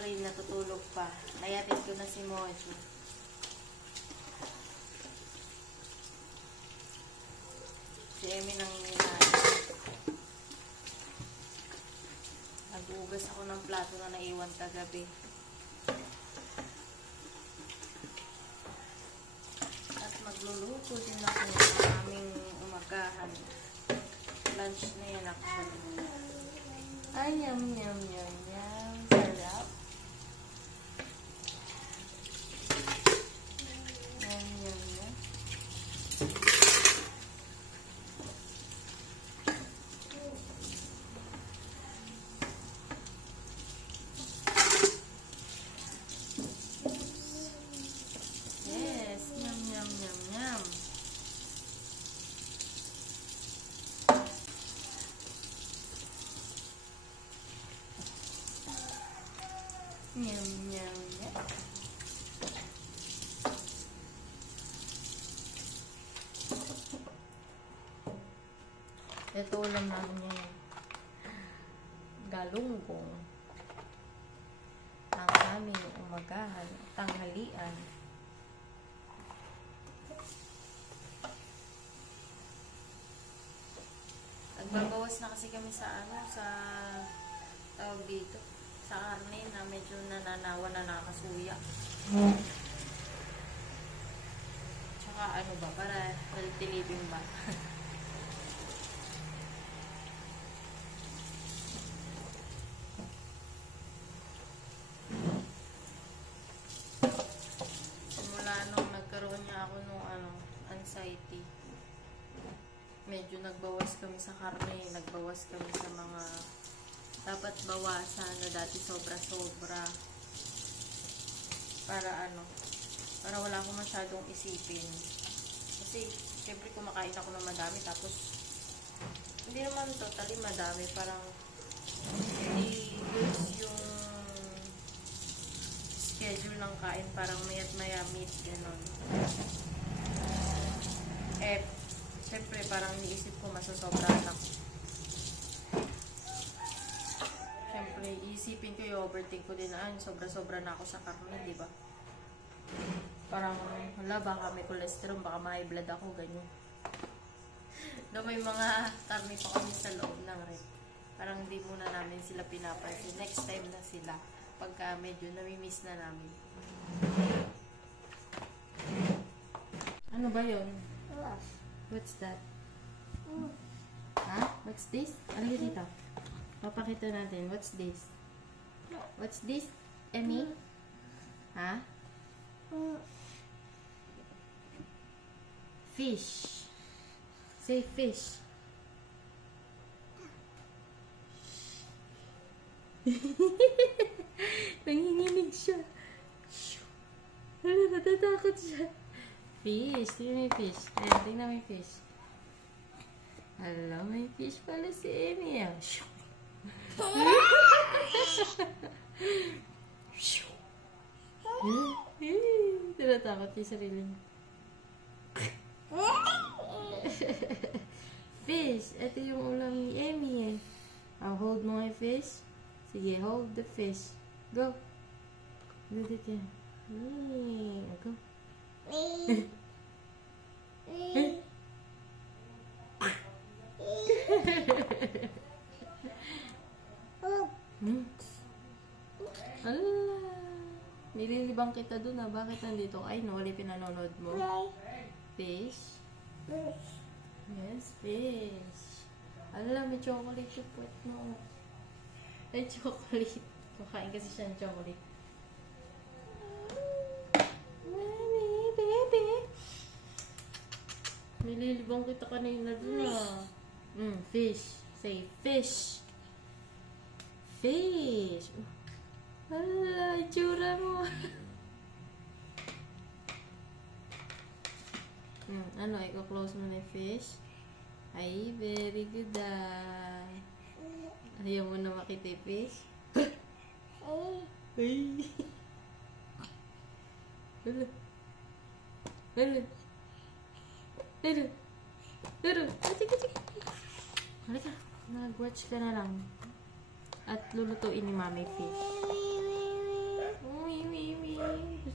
Rin natutulog pa. Nayatin ko na si Mojo. Si Emmy nang ninayin. Nag-uugas ako ng plato na naiwan kagabi. At magluluto din ako ng aming umagahan. Lunch na yan actually. Ay, yum, yum, yum, yum. Sarap. Yum, yum, yum. Yes, yum, yum, yum, yum. Yum, yum, yum. Ito ulam namin ngayon. Galunggong. Ang aming umagahan, tanghalian. Nagbabawas na kasi kami sa sa tawag dito. Sa karne na medyo nananawa na nakasuya. Tsaka ano ba, para healthy living ba? Simula nung nagkaroon niya ako nung anxiety, medyo nagbawas kami sa karne, nagbawas kami sa mga dapat bawasan na dati sobra-sobra para para wala akong masyadong isipin kasi syempre kumakain ako ng madami tapos hindi naman totally madami, parang hindi lose yung schedule ng kain, parang mayat maya meat gano'n. Syempre parang iniisip ko masasobrahan ako. Siyempre, isipin ko, i-overthink ko din na sobra-sobra na ako sa karne, di ba? Parang, wala, baka may cholesterol, baka may blood ako, ganyan. Doon may mga karne pa kami sa loob ng rep. Parang hindi muna namin sila pinapansin. Next time na sila, pagka medyo nami-miss na namin. Ano ba yun? What's that? Ha? What's this? Ano yun dito? Papakita natin. What's this? What's this, Emmy? Ha? Fish. Say fish. Nanginginig siya. Natatakot siya. Fish. Tingnan may fish. Ayan, tingnan may fish. Hello, may fish pala si Emmy. Tinatakot yung sarili niya. Fish. Ito yung ulam ni Emmy eh. Hold mo yung fish. Sige, hold the fish. Go. Do it yan. Go. Ala, nililibang kita dun ah. Bakit nandito? Ay, no, wala pinanonood mo. Fish? Yes, fish. Ala, may chocolate yung puwet mo. Ay, chocolate. Makain kasi siya ng chocolate. Mami, baby. Nililibang kita kanina dun ah. Fish. Say fish. Fish. Hala, itsura mo. Ano, i-close mo na yung fish. Ay, very good ah. Ayaw mo na makita yung fish? Ay. Hala. Hala. Hala. Hala. Halika. Nag-watch ka na lang. At lulutuin ni Mami fish.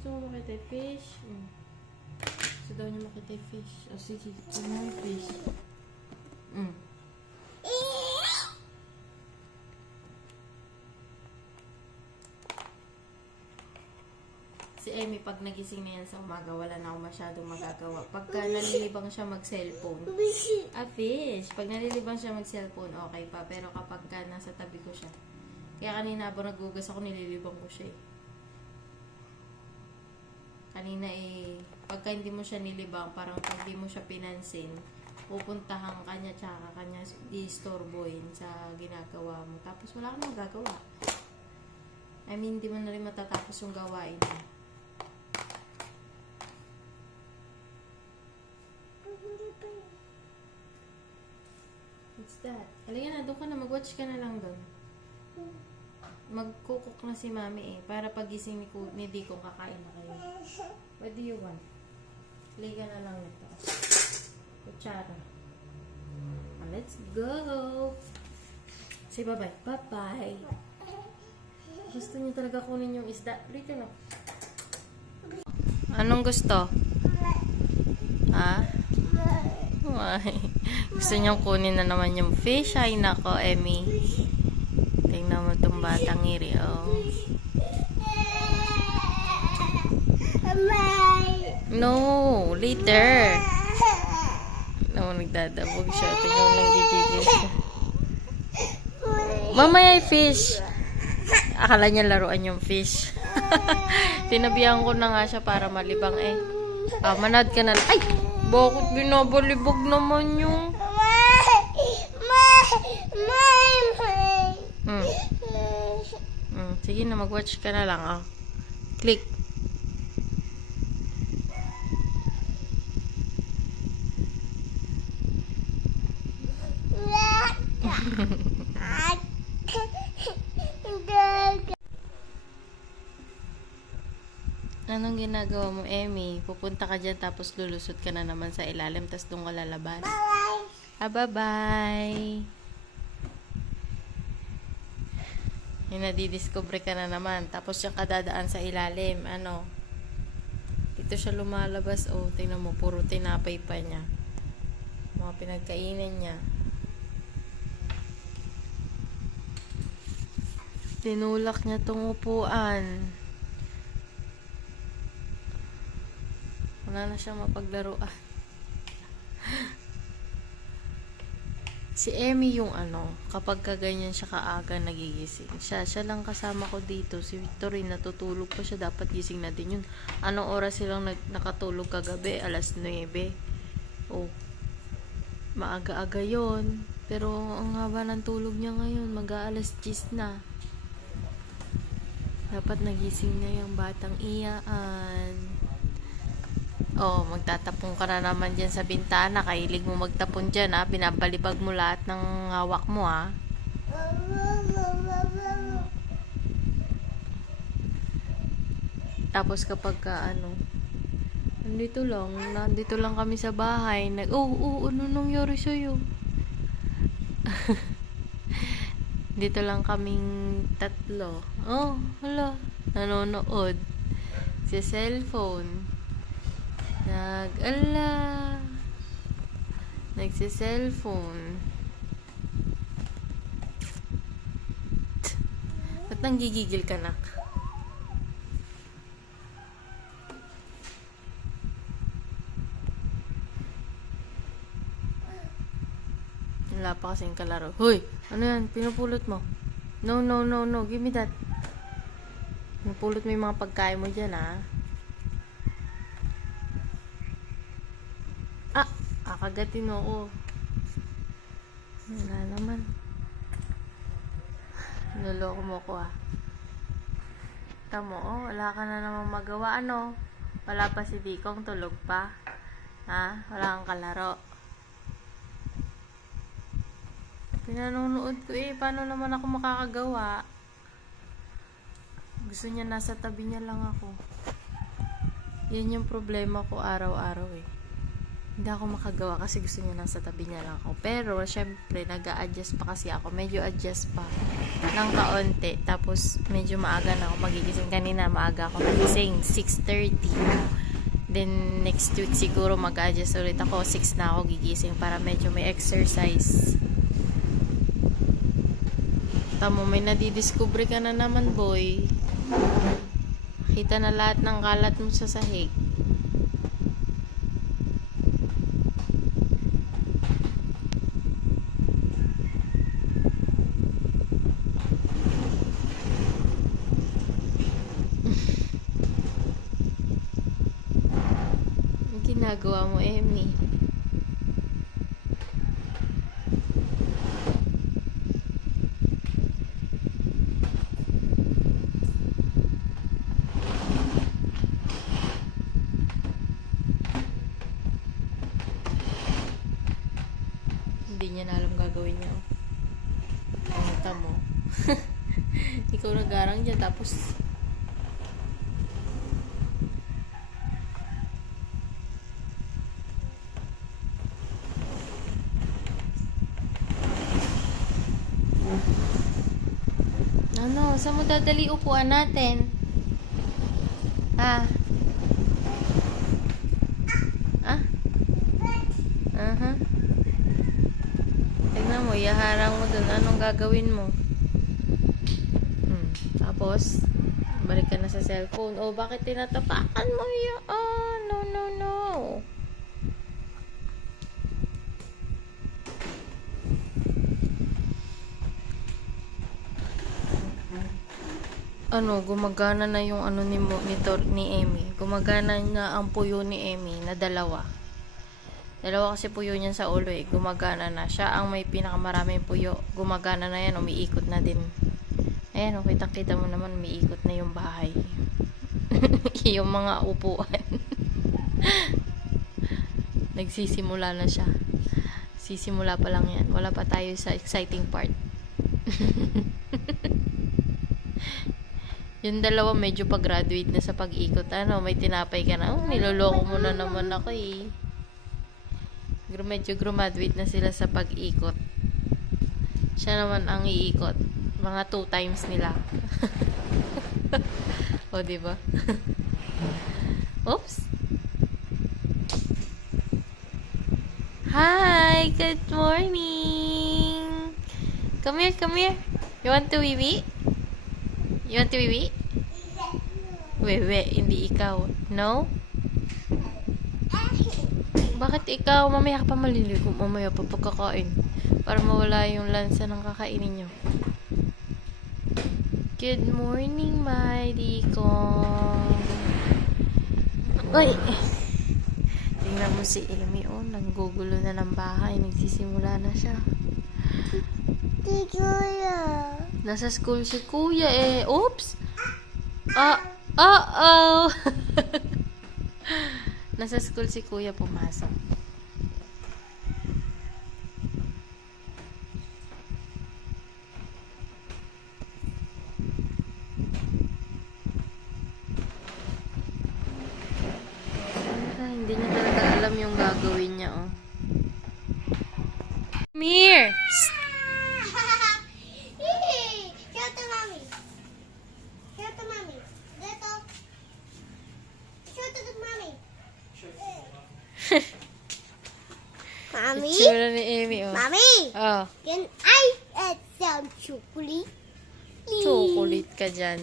Gusto mo makita yung fish? Gusto daw niya makita yung fish. O sige, gusto mo yung fish. Si Emmy, pag nagising na yan sa umaga, wala na ako masyadong magagawa. Pagka nalilibang siya mag-cellphone. Fish! Pag nalilibang siya mag-cellphone, okay pa. Pero kapag nasa tabi ko siya. Kaya kanina habang nagugas ako, nililibang ko siya eh. Kanina pagka hindi mo siya nilibang, parang pag hindi mo siya pinansin, pupuntahan kanya tsaka kanya i-storboin sa ginagawa mo. Tapos wala kang magagawa. I mean, hindi mo na rin matatapos yung gawain mo. What's that? Halika na, doon ka na. Mag-watch ka na lang doon. Magkukok na si mami eh. Para pagising ni Dikong kakain na kayo. What do you want? Halika na lang nito. Kutsara. Let's go! Say bye-bye. Bye-bye! Gusto niyo talaga kunin yung isda. Halika na. Anong gusto? Ha? Why? Gusto niyang kunin na naman yung fish. Ay nako, Emmy. Tingnan mo itong batang iri. Oh. No, later. No, nagdadabog siya. Tingnan mo lang gigigil siya. Mamaya fish. Akala niya laruan yung fish. Tinabihan ko na nga siya para malibang eh. Manad ka na. Ay! Bakit binabalibog naman yung... Sige na, mag-watch ka na lang. Oh. Click. Anong ginagawa mo, Emmy? Pupunta ka dyan tapos lulusot ka na naman sa ilalim tapos doon ka lalabas. Bye-bye! Bye-bye! Nadidiscover ka na naman. Tapos yung kadadaan sa ilalim. Ano? Dito siya lumalabas. Oh, tingnan mo. Puro tinapay pa niya. Mga pinagkainan niya. Tinulak niya tong upuan. Wala na siya mapaglaruan. Si Emmy yung kapag kaganyan siya kaaga nagigising. Siya lang kasama ko dito. Si Victorine natutulog pa siya. Dapat gising na din yun. Anong oras silang nakatulog kagabi? Alas 9. Oh, maaga-aga yun. Pero ang haba ng tulog niya ngayon. Mag-aalas 10 na. Dapat nagising na yung batang iyaan. Oh, magtatapon ka na naman dyan sa bintana. Kahilig mo magtapon dyan, ha? Binabalibag mo lahat ng hawak mo, ha? Tapos kapag nandito lang kami sa bahay. Ano nangyari sa'yo? Dito lang kaming tatlo. Oh, hala. Nanonood. Sa cellphone. Nagsi-cellphone. Ba't nang gigigil ka, nak? Wala pa kasing kalaro. Hoy! Ano yan? Pinupulot mo. No. Give me that. Pinupulot mo yung mga pagkain mo dyan, ha? Kagatin mo ako. Wala naman. Niloloko mo ko, ha? Tamo, wala ka na namang magawa, ano? Wala pa si Dikong, tulog pa. Ha? Wala kang kalaro. Pinanonood ko paano naman ako makakagawa? Gusto niya nasa tabi niya lang ako. Yan yung problema ko araw-araw Hindi ako makagawa kasi gusto niya nasa tabi niya lang ako. Pero, syempre, nag-a-adjust pa kasi ako. Medyo adjust pa ng kaunti. Tapos, medyo maaga na ako magigising. Kanina, maaga ako nagising. 6:30. Then, next week siguro mag-adjust ulit ako. 6 na ako gigising para medyo may exercise. Tamo, may nadidiscover ka na naman, boy. Kita na lahat ng kalat mo sa sahig. Ginagawa mo, Emmy? Hindi niya na alam gagawin niya. Ano mo? Ikaw nagarang dyan, tapos ano, saan mo dadali upuan natin? Ah? Ah? Aha. Tignan mo, ihaharang mo dun. Anong gagawin mo? Tapos, balik ka na sa cellphone. Oh, bakit tinatapakan mo yun? Oh, no, no, no. Ano, gumagana na yung ano ni Emmy. Gumagana na ang puyo ni Emmy na dalawa. Dalawa kasi puyo niyan sa ulo eh. Gumagana na. Siya ang may pinakamaraming puyo. Gumagana na yan. Umiikot na din. Ayan, kitang-kita mo naman. Umiikot na yung bahay. Yung mga upuan. Nagsisimula na siya. Sisimula pa lang yan. Wala pa tayo sa exciting part. Yung dalawa medyo pag-graduate na sa pag-ikot. Ano, may tinapay ka na. Oh, niloloko mo na naman ako eh. Medyo graduate na sila sa pag-ikot. Siya naman ang iikot. Mga 2 times nila. O, diba? Oops. Hi! Good morning! Come here, come here. You want to wee-wee? You want to wee-wee? Wewe, hindi ikaw. No? Bakit ikaw? Mamaya ka pa maliligo. Mamaya pa pagkakain. Para mawala yung lansa ng kakainin nyo. Good morning, my Dikong. Uy! Tingnan mo si Emmy, oh. Nanggugulo na ng bahay. Nagsisimula na siya. Kuya. Nasa school si Kuya eh. Oops! Uh-oh! Nasa school si Kuya, pumasok. Hindi niya talaga alam yung gagawin niya, oh. Come here! Show to mommy. Show to mommy. Dito. Show to mommy. Mommy? Itsura ni Emmy, oh. Mommy, Oh, can I add some chocolate? Please? chocolate ka dyan.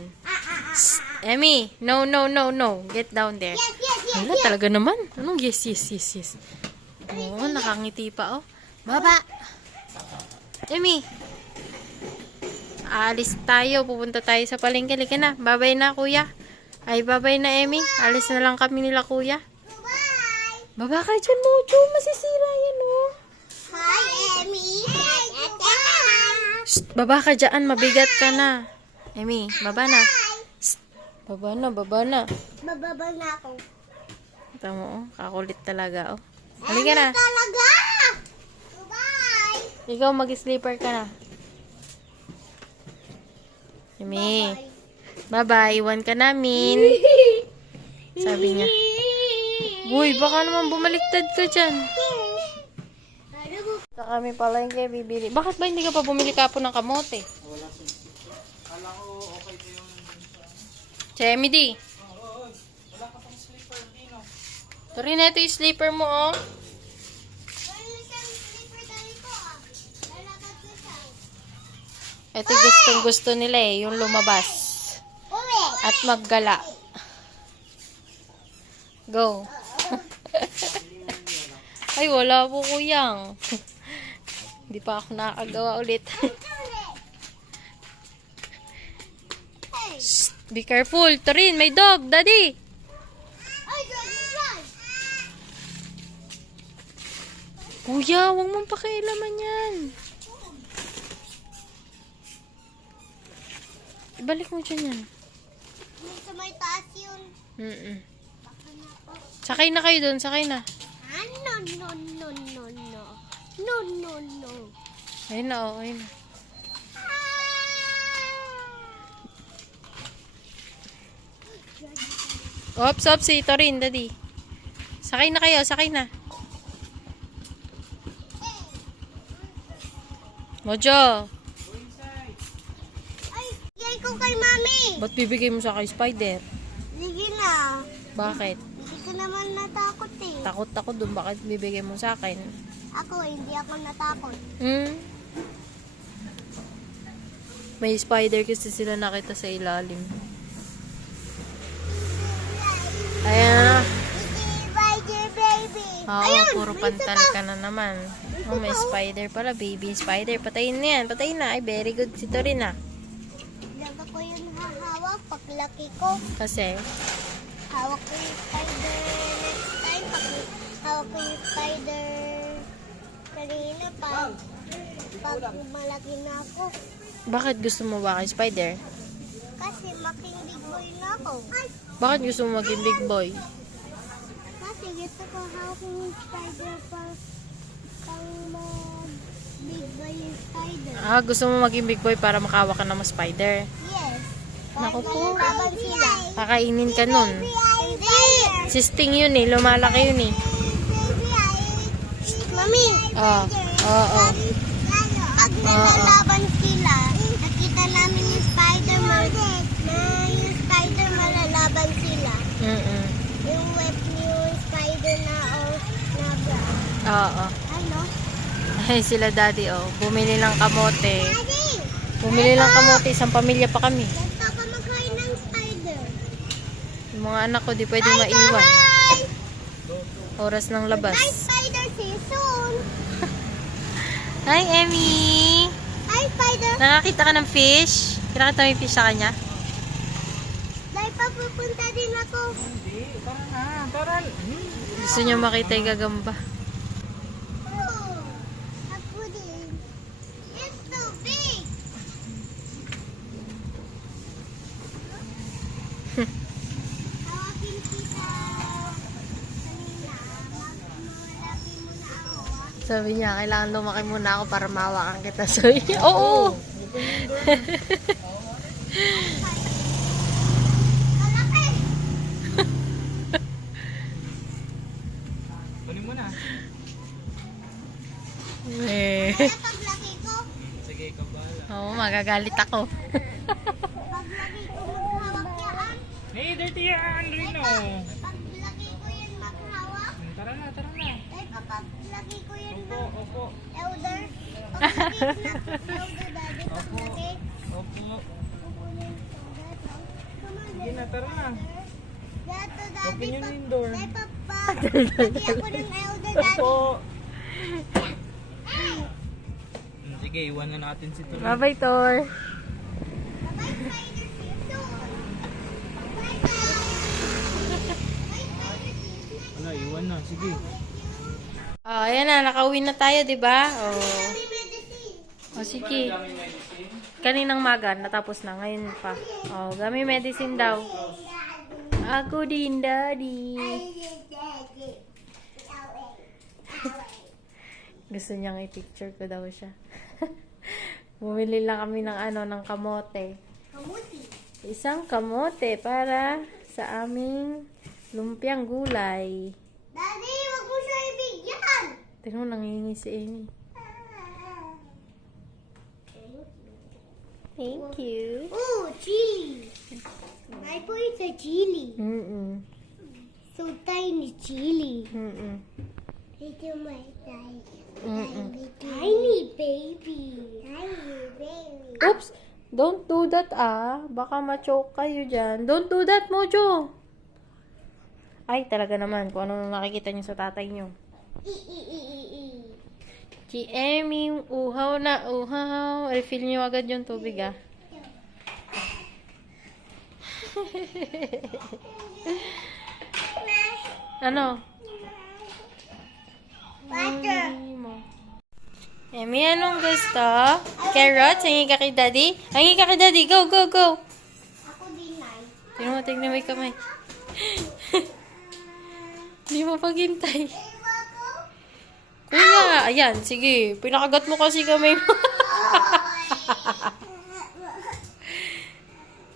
Emmy, no, no, no, no. Get down there. Yes, yes, yes, Wala yes. talaga naman. Anong yes, yes, yes, yes? Oo, nakangiti pa, oh. Baba! Emmy! Aalis tayo. Pupunta tayo sa palengke. Halika na. Babay na, kuya. Ay, babay na, Emmy. Alis na lang kami nila, kuya. Bye. Baba ka dyan, Mojo. Masisira yan, oh. Hi, Emmy. Shh, baba ka dyan. Mabigat ka na. Emmy, baba na. Shh, baba na, baba na. Bababa na ako. Ito mo, oh. Kakulit talaga, oh. Halika na. Talaga! Bye! Ikaw, mag-sleeper ka na. Emmy. Bye-bye. Iwan ka namin. Sabi niya. Uy, baka naman bumaliktad ka dyan. Sa kami pala yung kayo bibili. Bakit ba hindi ka pa bumili kapo ng kamote? Wala si... Kala ko okay to yung... Chemedy. Oo, wala ka pang slipper, Dino. Turin na ito yung sleeper mo, oh. Ito gustong gusto nila eh, yung lumabas. At maggala. Go. Ay, wala po kuyang. Hindi pa ako nakagawa ulit. Shh, be careful. Turin, may dog. Daddy. Kuya, huwag mong pakialaman yan. Ibalik mo dyan yan. Sa may taas yun. Sakay na kayo doon, sakay na. Ah, no, no, no, no, no. No, no, no. Ayun na, oh, ayun na. Ops, ops, si Torin, daddy. Sakay na kayo, sakay na. Mojo, Ay, bigay ko kay mami. ba't bibigay mo sa kay Spider? Sige na. Bakit? Hindi ka naman natakot eh. Takot ako doon, bakit bibigay mo sa akin? Ako, hindi ako natakot. May spider kasi sila nakita sa ilalim. Ayan na. Spider baby. Oo, puro pantal ka na naman. Oh, may spider pala, baby spider. Patayin na yan, patayin na. Ay, very good si Torin ah. Laga ko yun hahawak paglaki ko. Kasi, Hawak ko yung spider next time. Hawak ko yung spider kanina pag malaki na ako. bakit gusto mo ba kay spider? Kasi making big boy na ako. Bakit gusto mo maging big boy? Kasi gusto ko hawak yung spider pang mag big boy yung spider. Ah, gusto mo maging big boy para makawa ka ng mga spider. Yes. Naku po. Laban sila. Kakainin ka nun. Hindi. Sisting yun eh, lumalaki yun eh. Mami. Oo, oo. Pag nalalaban sila, nakita namin yung spider yung spider malalaban sila. Yung web yung spider na Oo. ano? Ay, sila daddy oh. Bumili lang kamote. Daddy! Bumili lang kamote, isang pamilya pa kami. Nagpakamakain ng spider. Yung mga anak ko di pwedeng maiwan. Hi! Oras ng Hi, labas. spider season! Hi, Emmy! Hi, spider! Nakakita ka ng fish? Kinakita mo yung fish sa kanya? Dahil papupunta din ako. Hindi, tara na, tara. Gusto niyo makita yung gagamba. Oh, ako din. It's so big! Hawakin kita kanina. Malaki muna ako. Sabi niya, kailangan lumaki muna ako para mahawakan kita. So, oo! Malaki! Kunin mo na. Eh. Kaya paglaki ko, Sige, ikaw bahala. Oo, magagalit ako. paglaki ko maghawak yan. Hey, dirty yan, Rino. Paglaki ko yan maghawak. Tara na, tara na. Dahil paglaki ko yan Opo, opo. elder. Paglaki na elder daddy. Paglaki. Opo. Kukunin ko. Dato. Come on, Sige na, tara na. Dato daddy. Open yun yung door. Dahil paglaki ako ng elder daddy. Opo. Sige, iwan na natin si Tuloy. Bye-bye, Tor. Bye, spider season. Bye, Wala, iwan na. Sige. Oh, ayan na, nakauwi na tayo, di ba? Oh. May medicine. Oh, sige. Kaninang maga, natapos na. Ngayon pa. Oh, gami medicine daw. Ako din, daddy. Gusto niyang i-picture ko daw siya. Bumili lang kami ng ng kamote. Kamuti. Isang kamote para sa aming lumpiang gulay. Tingnan mo, nangingi si Amy. Thank you. Oh, chili. My boy is a chili. Mm-mm. So tiny chili. Mm-mm. Little my tiny, Mm-mm. tiny baby. Tiny baby. Oops! Don't do that, Baka ma-choke kayo dyan. Don't do that, Mojo! Ay, talaga naman. Kung ano nakikita niyo sa tatay niyo. Si Emmy, uhaw na uhaw. Refill niyo agad yung tubig, Ano? Water. Emmy, anong gusto? Carrots? Hangi ka kay daddy? Hangi ka kay daddy. Go, go, go! Ako din ay. Tingnan mo yung kamay. Hindi mo paghintay. Kuya, ayan, sige. Pinakagat mo kasi kamay mo.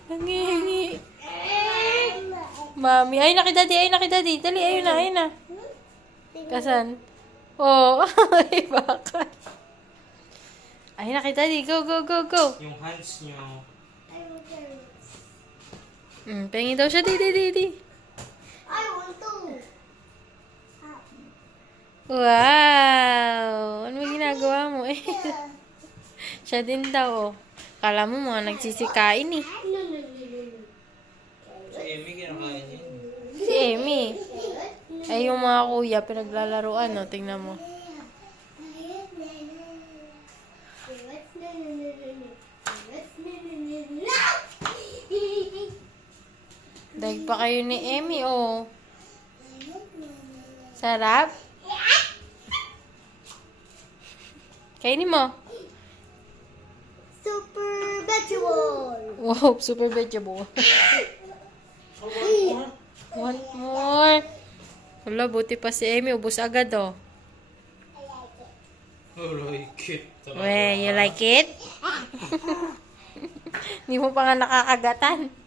Nangihingi. Mami, ay nakidadi. Dali, ayun na. Kasan? Oh, ay baka. Ay nakidadi, go. Yung hands nyo. Pengi daw siya, di. I want to. Wow! Ano ba ginagawa mo? Siya din daw, Kala mo mga nagsisikain, No. Si Emmy, kinakain yun. Si Emmy. Ay, yung mga kuya, pinaglalaroan, Tingnan mo. Daig pa kayo ni Emmy, Sarap? Kainin mo. Super vegetable. Wow, super vegetable. Want more. Wala, buti pa si Emmy. Ubus agad, Oh, like it. Well, you like it? Hindi mo pa nga nakakagatan.